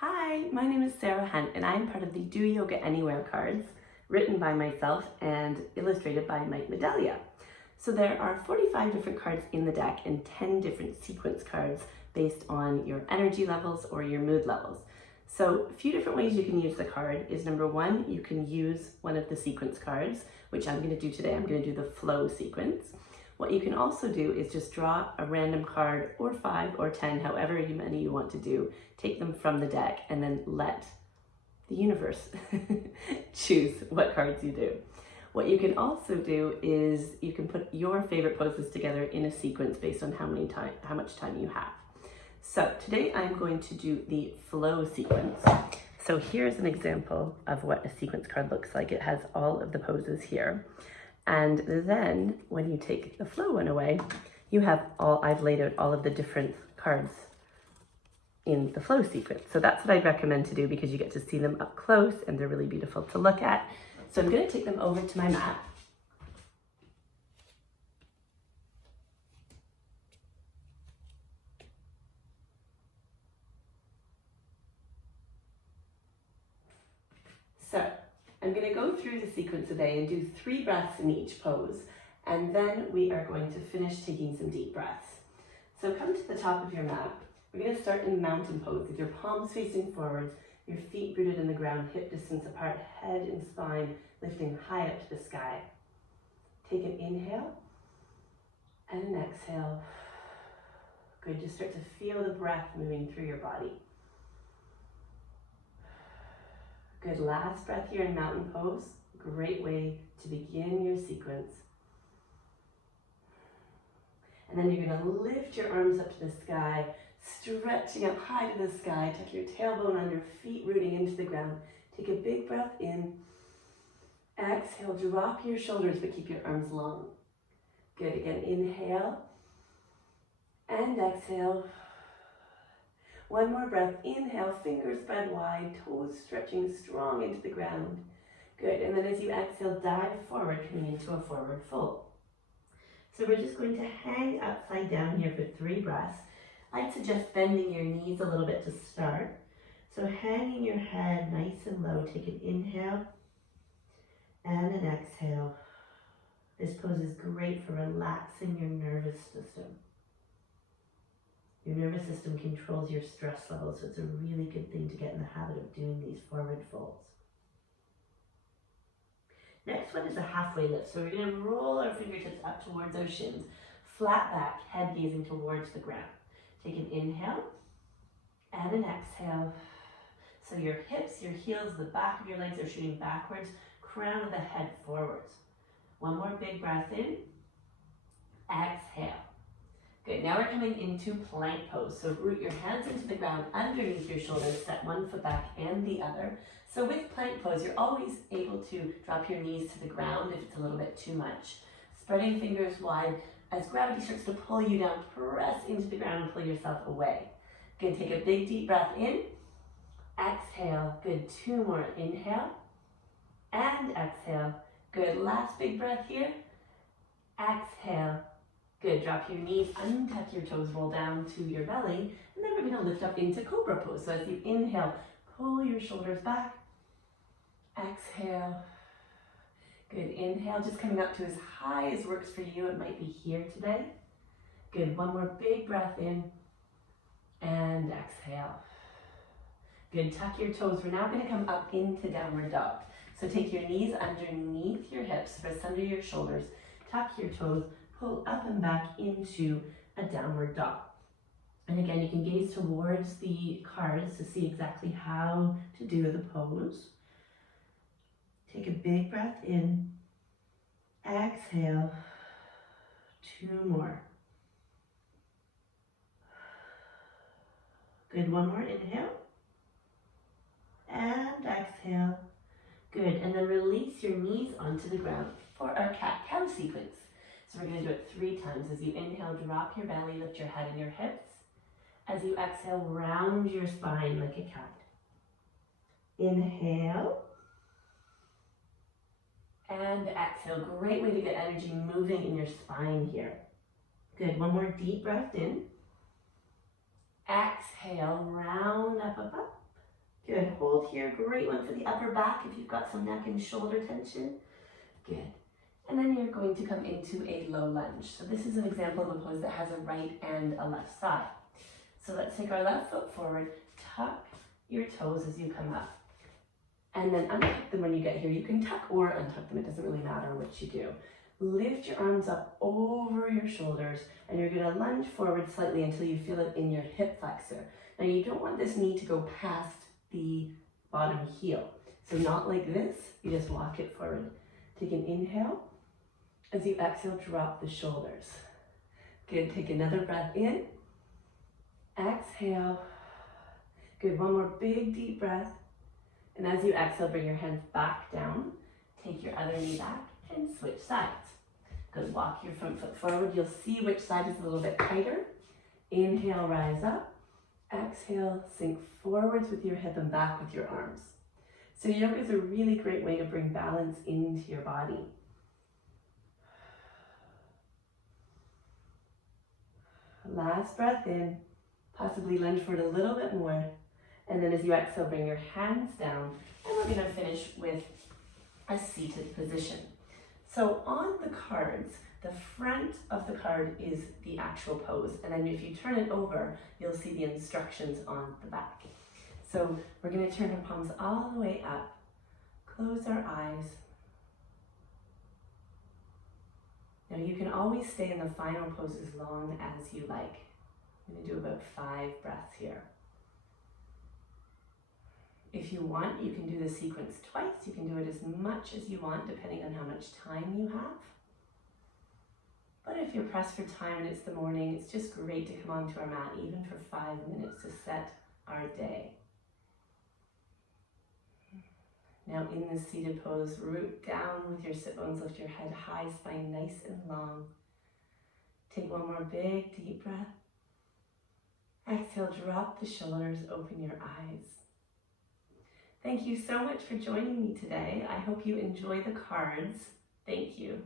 Hi, my name is Sarah Hunt and I'm part of the Do Yoga Anywhere cards, written by myself and illustrated by Mike Medaglia. So there are 45 different cards in the deck and 10 different sequence cards based on your energy levels or your mood levels. So a few different ways you can use the card is number one, you can use one of the sequence cards, which I'm going to do today. I'm going to do the flow sequence. What you can also do is just draw a random card, or 5 or 10, however many you want to do, take them from the deck and then let the universe choose what cards you do. What you can also do is you can put your favorite poses together in a sequence based on how much time you have. So today I'm going to do the flow sequence. So here's an example of what a sequence card looks like. It has all of the poses here. And then when you take the flow one away, you have I've laid out all of the different cards in the flow sequence. So that's what I'd recommend to do because you get to see them up close and they're really beautiful to look at. So I'm going to take them over to my mat. So I'm going to go through the sequence today and do 3 breaths in each pose, and then we are going to finish taking some deep breaths. So come to the top of your mat. We're going to start in mountain pose with your palms facing forwards, your feet rooted in the ground, hip distance apart, head and spine lifting high up to the sky. Take an inhale and an exhale. Good, just start to feel the breath moving through your body. Good, last breath here in mountain pose. Great way to begin your sequence. And then you're going to lift your arms up to the sky, stretching up high to the sky. Tuck your tailbone under, feet rooting into the ground. Take a big breath in. Exhale, drop your shoulders, but keep your arms long. Good, again, inhale and exhale. One more breath, inhale, fingers spread wide, toes stretching strong into the ground. Good, and then as you exhale, dive forward, coming into a forward fold. So we're just going to hang upside down here for 3 breaths. I'd suggest bending your knees a little bit to start. So hanging your head nice and low, take an inhale and an exhale. This pose is great for relaxing your nervous system. Your nervous system controls your stress levels, so it's a really good thing to get in the habit of doing these forward folds. Next one is a halfway lift. So we're going to roll our fingertips up towards our shins, flat back, head gazing towards the ground. Take an inhale and an exhale. So your hips, your heels, the back of your legs are shooting backwards, crown of the head forwards. One more big breath in. Exhale. Good, now we're coming into plank pose. So root your hands into the ground underneath your shoulders, set one foot back and the other. So with plank pose, you're always able to drop your knees to the ground if it's a little bit too much. Spreading fingers wide, as gravity starts to pull you down, press into the ground and pull yourself away. Good, take a big deep breath in. Exhale, good, 2 more, inhale and exhale. Good, last big breath here. Exhale. Good, drop your knees, untuck your toes, roll down to your belly, and then we're going to lift up into cobra pose. So as you inhale, pull your shoulders back. Exhale. Good, inhale, just coming up to as high as works for you. It might be here today. Good, one more big breath in, and exhale. Good, tuck your toes. We're now going to come up into downward dog. So take your knees underneath your hips, press under your shoulders, tuck your toes, pull up and back into a downward dog. And again, you can gaze towards the cards to see exactly how to do the pose. Take a big breath in. Exhale. 2 more. Good, one more, inhale. And exhale. Good, and then release your knees onto the ground for our cat-cow sequence. So we're going to do it 3 times. As you inhale, drop your belly, lift your head and your hips. As you exhale, round your spine like a cat. Inhale. And exhale. Great way to get energy moving in your spine here. Good. One more deep breath in. Exhale, round up, up, up. Good, hold here. Great one for the upper back if you've got some neck and shoulder tension. Good. And then you're going to come into a low lunge. So this is an example of a pose that has a right and a left side. So let's take our left foot forward, tuck your toes as you come up. And then untuck them when you get here. You can tuck or untuck them, it doesn't really matter what you do. Lift your arms up over your shoulders and you're gonna lunge forward slightly until you feel it in your hip flexor. Now you don't want this knee to go past the bottom heel. So not like this, you just walk it forward. Take an inhale. As you exhale, drop the shoulders. Good, take another breath in. Exhale. Good, one more big deep breath. And as you exhale, bring your hands back down. Take your other knee back and switch sides. Good, walk your front foot forward. You'll see which side is a little bit tighter. Inhale, rise up. Exhale, sink forwards with your hip and back with your arms. So yoga is a really great way to bring balance into your body. Last breath in, possibly lunge forward a little bit more. And then as you exhale, bring your hands down. And we're gonna finish with a seated position. So on the cards, the front of the card is the actual pose. And then if you turn it over, you'll see the instructions on the back. So we're gonna turn our palms all the way up, close our eyes. Now you can always stay in the final pose as long as you like. I'm gonna do about 5 breaths here. If you want, you can do the sequence twice. You can do it as much as you want, depending on how much time you have. But if you're pressed for time and it's the morning, it's just great to come onto our mat, even for 5 minutes to set our day. Now in this seated pose, root down with your sit bones, lift your head high, spine nice and long. Take one more big, deep breath. Exhale, drop the shoulders, open your eyes. Thank you so much for joining me today. I hope you enjoy the cards. Thank you.